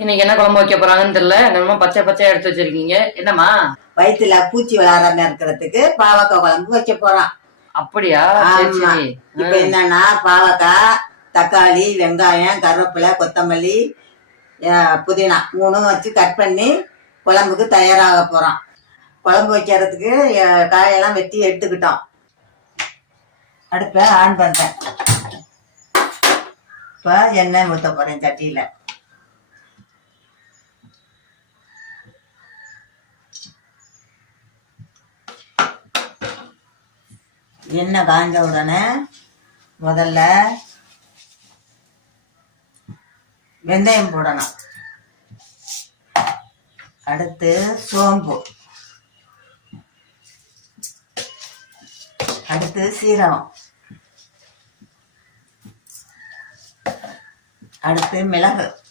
இன்னைக்கு என்ன குழம்பு வைக்க போறாங்கன்னு தெரியல. என்னமோ பச்சை பச்சையா எடுத்து வச்சிருக்கீங்க, என்னம்மா? வயிற்றுல பூச்சி விளாடாம இருக்கிறதுக்கு பாவக்காய் குழம்பு வைக்க போறான். அப்படியா? ஆமா. இப்ப என்னன்னா பாவக்காய், தக்காளி, வெங்காயம், கருவேப்பிலை, கொத்தமல்லி, புதினா 3 வச்சு கட் பண்ணி குழம்புக்கு தயாராக போறான். குழம்பு வைக்கிறதுக்கு காயெல்லாம் வெட்டி எடுத்துக்கிட்டோம். அடுப்பை ஆன் பண்றேன். இப்ப எண்ணெய் ஊத்த போறேன் சட்டியில. எண்ணெய் காஞ்ச உடனே முதல்ல வெந்தயம் போடணும். அடுத்து சோம்பு, அடுத்து சீரகம், அடுத்து மிளகு,